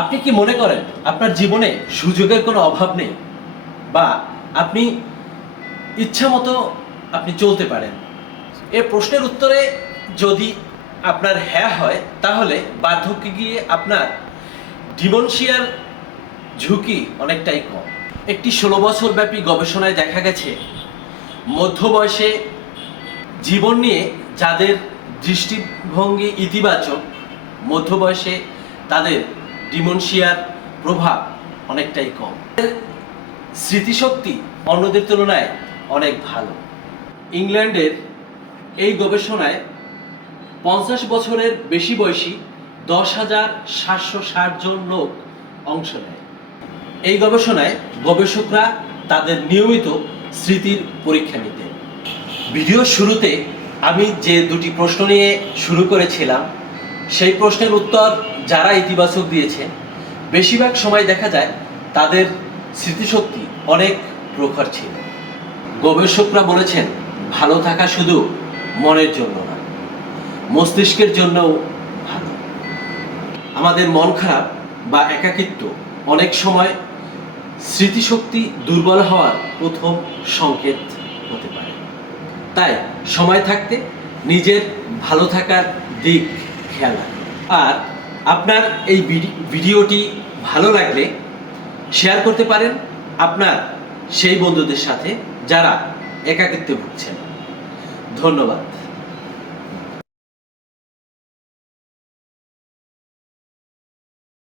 আপনি কি মনে করেন আপনার জীবনে সুযোগের কোনো অভাব নেই, বা আপনি ইচ্ছা মতো আপনি চলতে পারেন? এই প্রশ্নের উত্তরে যদি আপনার হ্যাঁ হয়, তাহলে বার্ধক্যে গিয়ে আপনার ডিমেনশিয়ার ঝুঁকি অনেকটাই কম। একটি 16 বছর ব্যাপী গবেষণায় দেখা গেছে, মধ্য বয়সে জীবন নিয়ে যাদের দৃষ্টিভঙ্গি ইতিবাচক, মধ্য বয়সে তাদের ডিমেনশিয়ার প্রভাব অনেকটাই কম। স্মৃতিশক্তি অন্যদের তুলনায় অনেক ভালো। ইংল্যান্ডের এই গবেষণায় 50 বছরের বেশি বয়সী 10,760 জন লোক অংশ নেয়। এই গবেষণায় গবেষকরা তাদের নিয়মিত স্মৃতির পরীক্ষা নিতেন। ভিডিওর শুরুতে আমি যে দুটি প্রশ্ন নিয়ে শুরু করেছিলাম, সেই প্রশ্নের উত্তর যারা ইতিবাচক দিয়েছে, বেশিরভাগ সময় দেখা যায় তাদের স্মৃতিশক্তি অনেক প্রখর ছিল। গবেষকরা বলেছেন, ভালো থাকা শুধু মনের জন্য না, মস্তিষ্কের জন্যও ভালো। আমাদের মন খারাপ বা একাকিত্ব অনেক সময় স্মৃতিশক্তি দুর্বল হওয়ার প্রথম সংকেত হতে পারে। তাই সময় থাকতে নিজের ভালো থাকার দিক খেয়াল রাখুন। আর আপনার এই ভিডিওটি ভালো লাগলে শেয়ার করতে পারেন আপনার সেই বন্ধুদের সাথে যারা একাকিত্বে ভুগছেন। ধন্যবাদ।